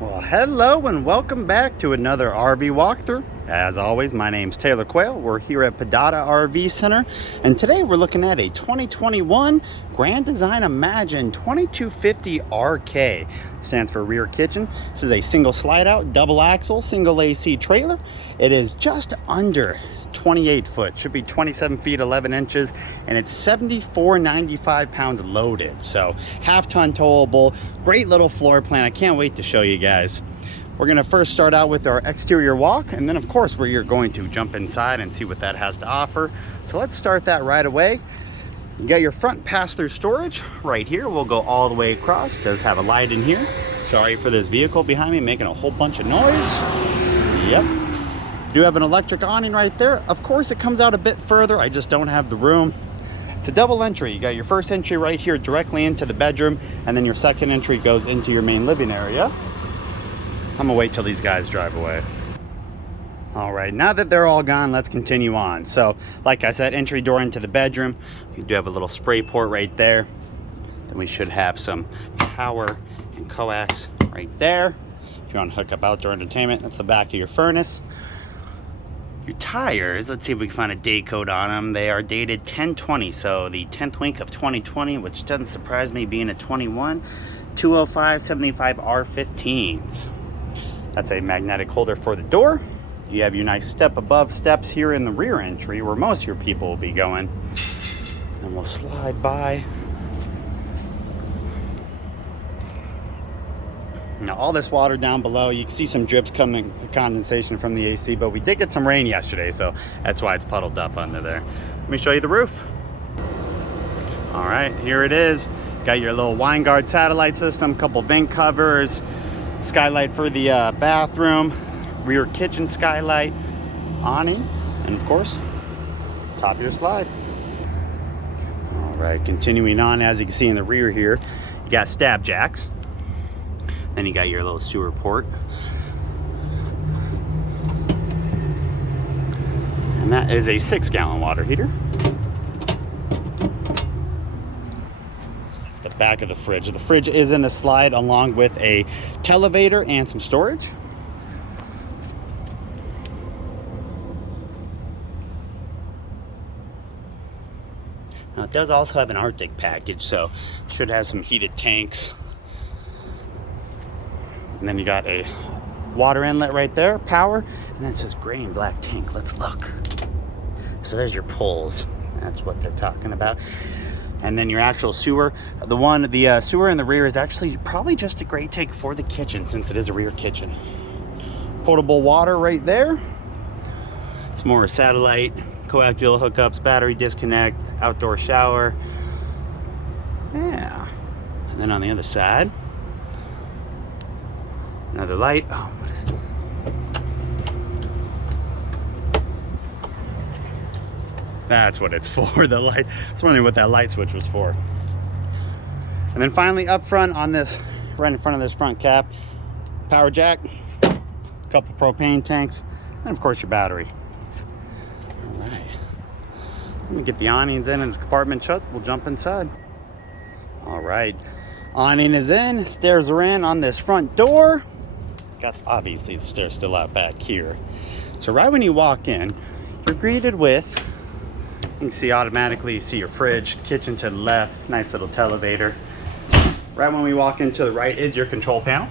Well, hello and welcome back to another RV walkthrough. As always, my name's Taylor Quayle. We're here at Padada RV Center, and today we're looking at a 2021 Grand Design Imagine 2250 RK. Stands for rear kitchen. This is a single slide out, double axle, single AC trailer. It is just under 28 foot, should be 27 feet 11 inches, and it's 7495 pounds loaded, so half-ton towable. Great little floor plan. I can't wait to show you guys. We're going to first start out with our exterior walk, and then of course we're going to jump inside and see what that has to offer. So let's start that right away. You got your front pass-through storage right here. We'll go all the way across. It does have a light in here. Sorry for this vehicle behind me making a whole bunch of noise. Yep. You do have an electric awning right there. Of course, it comes out a bit further. I just don't have the room. It's a double entry. You got your first entry right here directly into the bedroom, and then your second entry goes into your main living area. I'm gonna wait till these guys drive away. All right, now that they're all gone, let's continue on. So, like I said, entry door into the bedroom. You do have a little spray port right there. Then we should have some power and coax right there. If you want to hook up outdoor entertainment, that's the back of your furnace. Your tires, let's see if we can find a date code on them. They are dated 10/20, so the 10th week of 2020, which doesn't surprise me being a 21. 205/75 R15s. That's a magnetic holder for the door. You have your nice step above steps here in the rear entry where most of your people will be going. And we'll slide by. Now all this water down below, you can see some drips coming, condensation from the AC, but we did get some rain yesterday, so that's why it's puddled up under there. Let me show you the roof. All right, here it is. Got your little wine guard satellite system, couple vent covers, skylight for the bathroom, rear kitchen skylight, awning, and of course, top of your slide. All right, continuing on, as you can see in the rear here, you got stab jacks. Then you got your little sewer port. And that is a 6-gallon water heater. The back of the fridge. The fridge is in the slide along with a televator and some storage. Now it does also have an Arctic package, so it should have some heated tanks. And then you got a water inlet right there, power, and then it says gray and black tank. Let's look. So there's your poles. That's what they're talking about. And then your actual sewer. The sewer in the rear is actually probably just a great take for the kitchen since it is a rear kitchen. Potable water right there. It's more satellite, coaxial hookups, battery disconnect, outdoor shower. Yeah. And then on the other side, another light. Oh, what is it? That's what it's for, the light. I was wondering what that light switch was for. And then finally up front on this, right in front of this front cap, power jack, a couple propane tanks, and of course your battery. All right. Let me get the awnings in and the compartment shut. We'll jump inside. All right. Awning is in, stairs are in on this front door. Got obviously the stairs still out back here. So right when you walk in, you're greeted with, you can see automatically, you see your fridge, kitchen to the left, nice little televator. Right when we walk into the right is your control panel.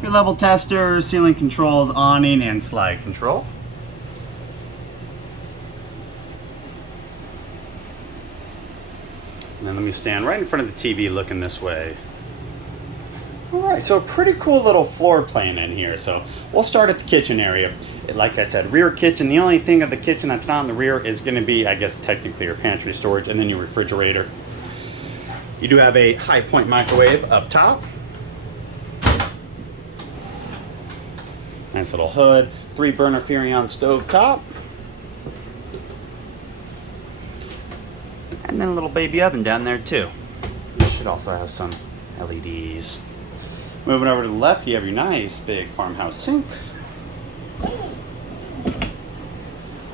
Your level tester, ceiling controls, awning, and slide control. And then let me stand right in front of the TV looking this way. All right, so a pretty cool little floor plan in here. So we'll start at the kitchen area. Like I said, rear kitchen. The only thing of the kitchen that's not in the rear is going to be, I guess, technically your pantry storage and then your refrigerator. You do have a high point microwave up top. Nice little hood. 3-burner Furrion stove top. And then a little baby oven down there too. You should also have some LEDs. Moving over to the left, you have your nice big farmhouse sink.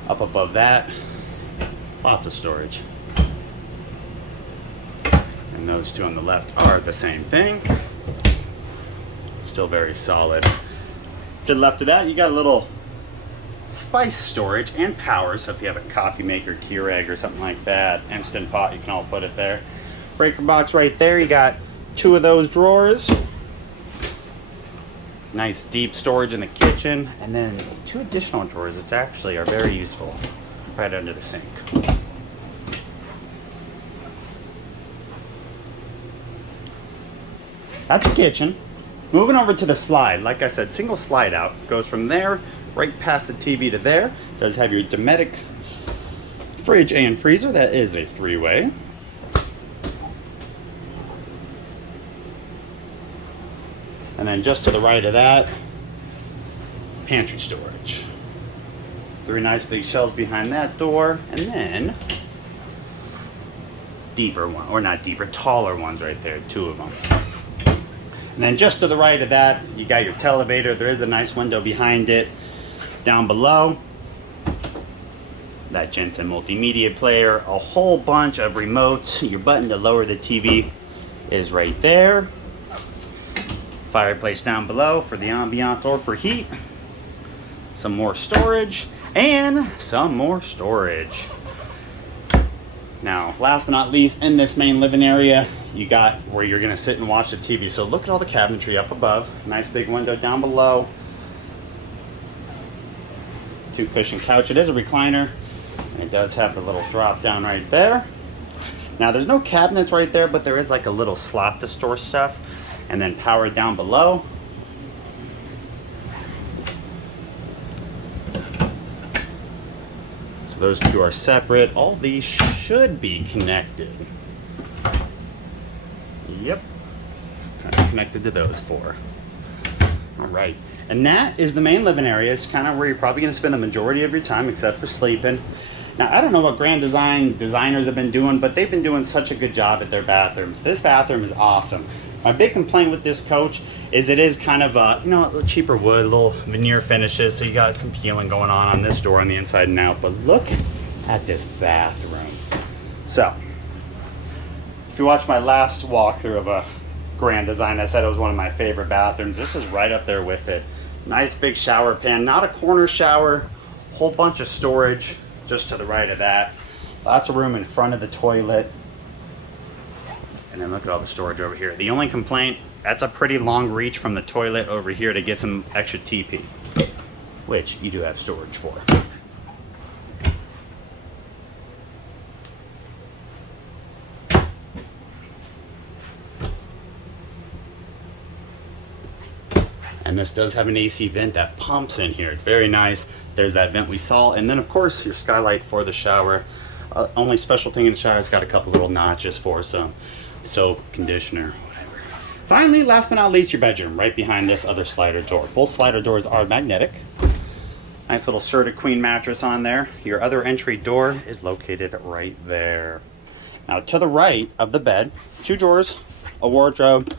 Up above that, lots of storage. And those two on the left are the same thing. still very solid. To the left of that, you got a little spice storage and power, so if you have a coffee maker, Keurig, or something like that, Instant Pot, you can all put it there. Breaker box right there, you got 2 of those drawers. Nice deep storage in the kitchen, and then 2 additional drawers that actually are very useful right under the sink. That's a kitchen. Moving over to the slide, like I said, single slide out, goes from there right past the TV to there. Does have your Dometic fridge and freezer. That is a 3-way. And then just to the right of that, pantry storage. 3 nice big shelves behind that door, and then deeper one, or not deeper, taller ones right there, 2 of them. And then just to the right of that, you got your televator. There is a nice window behind it. Down below, that Jensen multimedia player, a whole bunch of remotes. Your button to lower the TV is right there. Fireplace down below for the ambiance or for heat. Some more storage and some more storage. Now, last but not least, in this main living area, you got where you're gonna sit and watch the TV. So look at all the cabinetry up above. Nice big window down below. 2 cushion couch. It is a recliner. And it does have the little drop down right there. Now there's no cabinets right there, but there is like a little slot to store stuff. And then power down below. So those 2 are separate. All these should be connected. Yep. Kind of connected to those 4. All right. And that is the main living area. It's kind of where you're probably going to spend the majority of your time, except for sleeping. Now, I don't know what Grand Design designers have been doing, but they've been doing such a good job at their bathrooms. This bathroom is awesome. My big complaint with this coach is it is kind of a, you know, a cheaper wood, little veneer finishes, so you got some peeling going on this door on the inside and out. But look at this bathroom. So, if you watch my last walkthrough of a Grand Design, I said it was one of my favorite bathrooms. This is right up there with it. Nice big shower pan, not a corner shower, whole bunch of storage just to the right of that. Lots of room in front of the toilet. And then look at all the storage over here. The only complaint, that's a pretty long reach from the toilet over here to get some extra TP, which you do have storage for. And this does have an AC vent that pumps in here. It's very nice. There's that vent we saw. And then of course your skylight for the shower. Only special thing in the shower, it's got a couple little notches for some soap, conditioner, whatever. Finally, last but not least, your bedroom right behind this other slider door. Both slider doors are magnetic. Nice little Serta queen mattress on there. Your other entry door is located right there. Now to the right of the bed, 2 drawers, a wardrobe,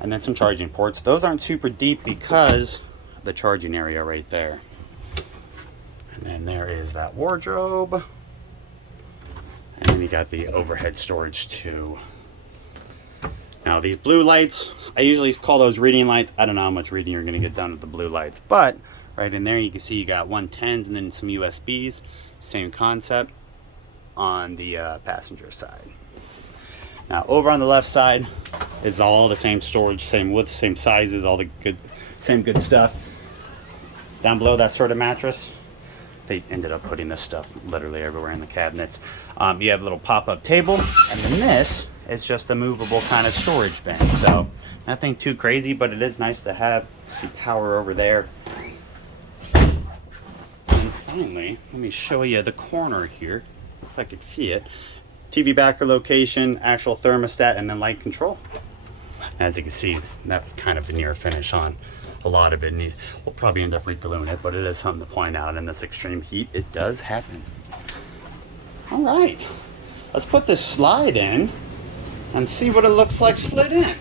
and then some charging ports. Those aren't super deep because of the charging area right there. And then there is that wardrobe. And then you got the overhead storage too. Now these blue lights, I usually call those reading lights. I don't know how much reading you're gonna get done with the blue lights, but right in there you can see you got 110s and then some USBs. Same concept on the passenger side. Now over on the left side is all the same storage, same width, same sizes, all the same good stuff. Down below that sort of mattress, they ended up putting this stuff literally everywhere in the cabinets. You have a little pop-up table, and then this is just a movable kind of storage bin. So nothing too crazy, but it is nice to have. See power over there. And finally, let me show you the corner here, if I could see it. TV backer location, actual thermostat, and then light control. As you can see, that kind of veneer finish on a lot of it. We'll probably end up regluing it, but it is something to point out. In this extreme heat, it does happen. All right, let's put this slide in and see what it looks like slid in.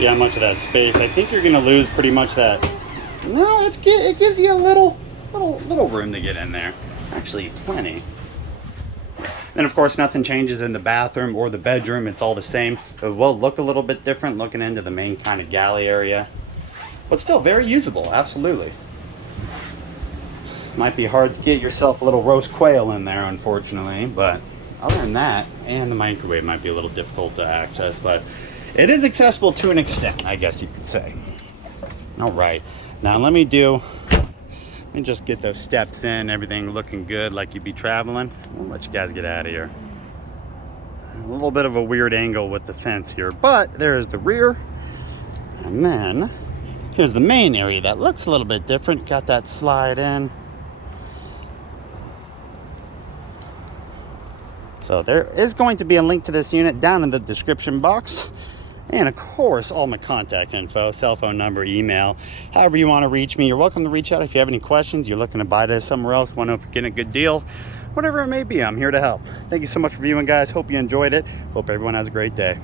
see how much of that space. I think you're gonna lose pretty much that. No, it gives you a little room to get in there. Actually, plenty. And of course, nothing changes in the bathroom or the bedroom. It's all the same. It will look a little bit different looking into the main kind of galley area, but still very usable, absolutely. Might be hard to get yourself a little roast quail in there, unfortunately, but other than that, and the microwave might be a little difficult to access, but it is accessible to an extent, I guess you could say. All right, now let me just get those steps in, everything looking good like you'd be traveling. I'll let you guys get out of here. A little bit of a weird angle with the fence here, but there's the rear. And then here's the main area that looks a little bit different. Got that slide in. So there is going to be a link to this unit down in the description box. And of course, all my contact info, cell phone number, email, however you want to reach me. You're welcome to reach out if you have any questions. You're looking to buy this somewhere else, want to know if you're getting a good deal, whatever it may be, I'm here to help. Thank you so much for viewing, guys. Hope you enjoyed it. Hope everyone has a great day.